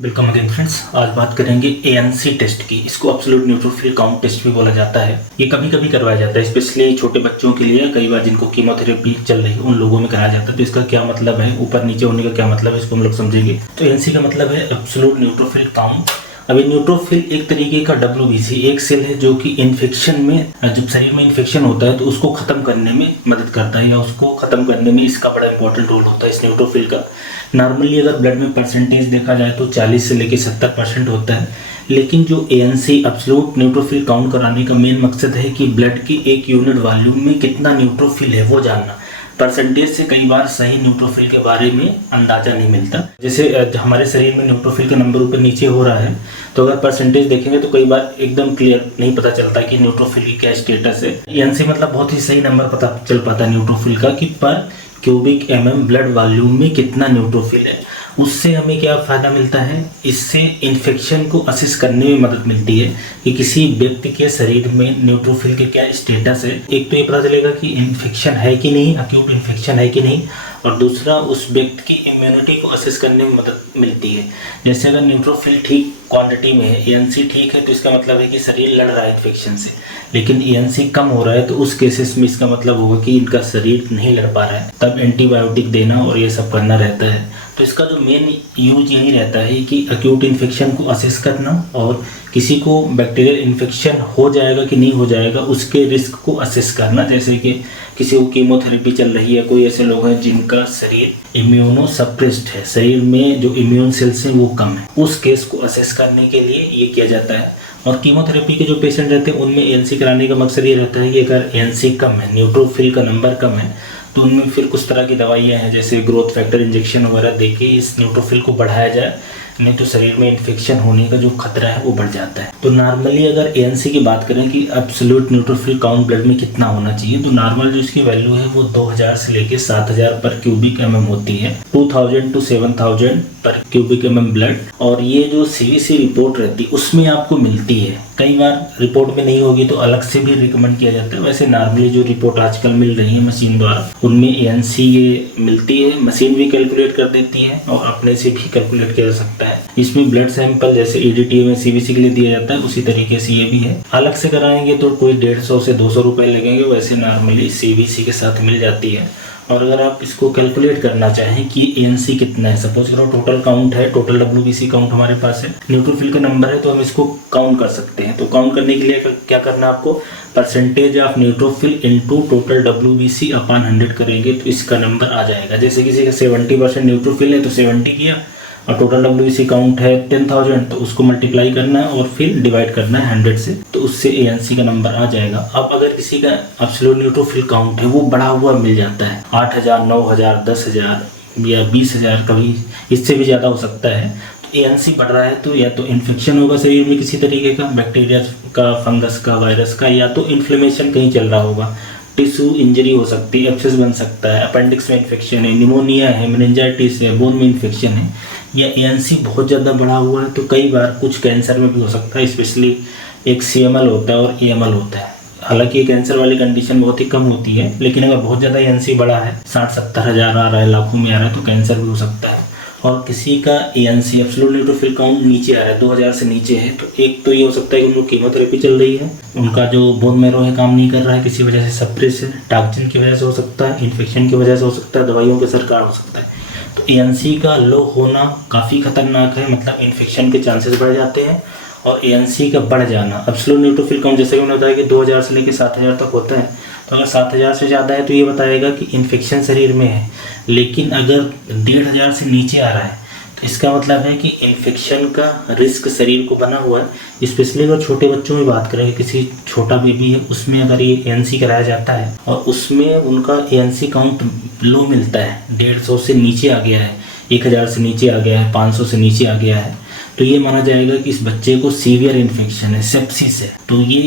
Welcome again friends. आज बात करेंगे एएनसी टेस्ट की। इसको एब्सोल्यूट न्यूट्रोफिल काउंट टेस्ट भी बोला जाता है। ये कभी कभी करवाया जाता है, स्पेशली छोटे बच्चों के लिए, कई बार जिनको कीमोथेरेपी चल रही है उन लोगों में कराया जाता है। तो इसका क्या मतलब है, ऊपर नीचे होने का क्या मतलब है, इसको हम लोग समझेंगे। तो एएनसी का मतलब है एब्सोल्यूट न्यूट्रोफिल काउंट। अभी न्यूट्रोफिल एक तरीके का WBC एक सेल है जो कि इन्फेक्शन में, जब शरीर में इन्फेक्शन होता है तो उसको खत्म करने में मदद करता है, या उसको खत्म करने में इसका बड़ा इंपॉर्टेंट रोल होता है इस न्यूट्रोफिल का। नॉर्मली अगर ब्लड में परसेंटेज देखा जाए तो 40 से लेकर 70% होता है, लेकिन जो एएनसी एब्सोल्यूट न्यूट्रोफिल काउंट कराने का मेन मकसद है कि ब्लड की एक यूनिट वॉल्यूम में कितना न्यूट्रोफिल है वो जानना। परसेंटेज से कई बार सही न्यूट्रोफिल के बारे में अंदाजा नहीं मिलता। जैसे हमारे शरीर में न्यूट्रोफिल का नंबर ऊपर नीचे हो रहा है, तो अगर परसेंटेज देखेंगे तो कई बार एकदम क्लियर नहीं पता चलता कि न्यूट्रोफिल की क्या स्टेटस है। एएनसी मतलब बहुत ही सही नंबर पता चल पाता है न्यूट्रोफिल का कि पर क्यूबिक mm ब्लड वॉल्यूम में कितना न्यूट्रोफिल है। उससे हमें क्या फ़ायदा मिलता है, इससे इन्फेक्शन को असेस करने में मदद मिलती है कि किसी व्यक्ति के शरीर में न्यूट्रोफिल के क्या स्टेटस है। एक तो ये पता चलेगा कि इन्फेक्शन है कि नहीं, अक्यूट इन्फेक्शन है कि नहीं, और दूसरा उस व्यक्ति की इम्यूनिटी को असेस करने में मदद मिलती है। जैसे अगर न्यूट्रोफिल ठीक क्वांटिटी में है, एएनसी ठीक है, तो इसका मतलब है कि शरीर लड़ रहा है इन्फेक्शन से। लेकिन एएनसी कम हो रहा है तो उस केसेस में इसका मतलब होगा कि इनका शरीर नहीं लड़ पा रहा है, तब एंटीबायोटिक देना और ये सब करना रहता है। तो इसका जो मेन यूज यही रहता है कि एक्यूट इन्फेक्शन को असेस करना और किसी को बैक्टीरियल इन्फेक्शन हो जाएगा कि नहीं हो जाएगा उसके रिस्क को असेस करना। जैसे कि किसी को कीमोथेरेपी चल रही है, कोई ऐसे लोग हैं जिनका शरीर इम्यूनो सप्रेस्ड है, शरीर में जो इम्यून सेल्स हैं वो कम है, उस केस को असेस करने के लिए ये किया जाता है। और कीमोथेरेपी के जो पेशेंट रहते हैं उनमें एएनसी कराने का मकसद ये रहता है कि अगर एएनसी कम है, न्यूट्रोफिल का नंबर कम है, तो उनमें फिर कुछ तरह की दवाइयाँ हैं जैसे ग्रोथ फैक्टर इंजेक्शन वगैरह देके इस न्यूट्रोफिल को बढ़ाया जाए, नहीं तो शरीर में इन्फेक्शन होने का जो खतरा है वो बढ़ जाता है। तो नॉर्मली अगर एएनसी की बात करें कि एब्सोल्यूट न्यूट्रोफिल काउंट ब्लड में कितना होना चाहिए, तो नॉर्मल जो इसकी वैल्यू है वो 2000 से लेके 7000 पर क्यूबिक mm होती है, 2000 to 7000 पर क्यूबिक mm ब्लड। और ये जो CBC रिपोर्ट रहती है उसमें आपको मिलती है, कई बार रिपोर्ट में नहीं होगी तो अलग से भी रिकमेंड किया जाता है। वैसे नॉर्मली जो रिपोर्ट आजकल मिल रही है मशीन द्वारा उनमें एएनसी ये मिलती है, मशीन भी कैलकुलेट कर देती है और अपने से भी कैलकुलेट किया जा सकता है। इसमें ब्लड सैंपल जैसे EDTA में CBC के लिए दिया जाता है उसी तरीके से ये भी है। अलग से कराएंगे तो कोई 150 से 200 रुपये लगेंगे, वैसे नॉर्मली CBC के साथ मिल जाती है। और अगर आप इसको कैलकुलेट करना चाहें कि एएनसी कितना है, सपोज करो टोटल काउंट है, टोटल WBC काउंट हमारे पास है, न्यूट्रोफिल का नंबर है, तो हम इसको काउंट कर सकते हैं। तो काउंट करने के लिए क्या करना है आपको, percentage of neutrophil into total WBC upon 100 करेंगे तो इसका नंबर आ जाएगा। जैसे किसी का 70% न्यूट्रोफिल है तो 70 किया, और टोटल WBC काउंट है 10,000 तो उसको मल्टीप्लाई करना है और फिर डिवाइड करना है 100 से, तो उससे एएनसी का नंबर आ जाएगा। अब अगर किसी का एब्सोल्यूट न्यूट्रोफिल काउंट है वो बढ़ा हुआ मिल जाता है, 8000, 9000, 10000 या 20000, कभी इससे भी ज़्यादा हो सकता है, तो एएनसी बढ़ रहा है तो या तो इन्फेक्शन होगा शरीर में किसी तरीके का, बैक्टीरिया का, फंगस का, वायरस का, या तो इन्फ्लेमेशन कहीं चल रहा होगा, टिश्यू इंजरी हो सकती है, एब्सेस बन सकता है, अपेंडिक्स में इन्फेक्शन है, निमोनिया है, मेनिंजाइटिस है, बोन में इन्फेक्शन है, या एएनसी बहुत ज़्यादा बढ़ा हुआ है तो कई बार कुछ कैंसर में भी हो सकता है। स्पेशली एक CML होता है और AML होता है। हालांकि कैंसर वाली कंडीशन बहुत ही कम होती है, लेकिन अगर बहुत ज़्यादा एएनसी बढ़ा है, 60-70 हज़ार आ रहा है, लाखों में आ रहा है, तो कैंसर भी हो सकता है। और किसी का एएनसी एब्सोल्यूट न्यूट्रोफिल काउंट नीचे आ रहा है, 2000 से नीचे है, तो एक तो ये हो सकता है कि उनको कीमोथेरेपी चल रही है, उनका जो बोन मैरो है काम नहीं कर रहा है, किसी वजह से सप्रेस है, टॉक्सिन की वजह से हो सकता है, इन्फेक्शन की वजह से हो सकता है, दवाइयों के असर कारण हो सकता है। तो एएनसी का लो होना काफ़ी खतरनाक है, मतलब इन्फेक्शन के चांसेस बढ़ जाते हैं। और एएनसी का बढ़ जाना, एब्सोल्यूट न्यूट्रोफिल काउंट जैसे कि मैंने बताया कि 2000 से लेकर 7000 तक होता है, तो अगर 7000 से ज़्यादा है तो ये बताएगा कि इन्फेक्शन शरीर में है। लेकिन अगर 1500 से नीचे आ रहा है तो इसका मतलब है कि इन्फेक्शन का रिस्क शरीर को बना हुआ है। स्पेशली अगर छोटे बच्चों में बात करेंगे, किसी छोटा बेबी है उसमें अगर ये एएनसी कराया जाता है और उसमें उनका एएनसी काउंट लो मिलता है, 150 से नीचे आ गया है, 1000 से नीचे आ गया है, 500 से नीचे आ गया है, तो ये माना जाएगा कि इस बच्चे को सीवियर इन्फेक्शन है, सेप्सिस है। तो ये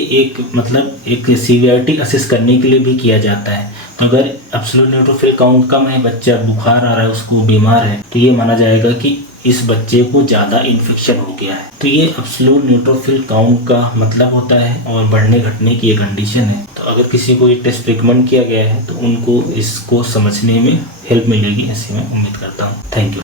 एक सीवियरिटी असेस करने के लिए भी किया जाता है। तो अगर एब्सोल्यूट न्यूट्रोफिल काउंट कम है, बच्चा बुखार आ रहा है, उसको बीमार है, तो ये माना जाएगा कि इस बच्चे को ज़्यादा इन्फेक्शन हो गया है। तो ये एब्सोल्यूट न्यूट्रोफिल काउंट का मतलब होता है और बढ़ने घटने की ये कंडीशन है। तो अगर किसी को ये टेस्ट रिकमेंड किया गया है तो उनको इसको समझने में हेल्प मिलेगी, ऐसे मैं उम्मीद करता हूँ। Thank you.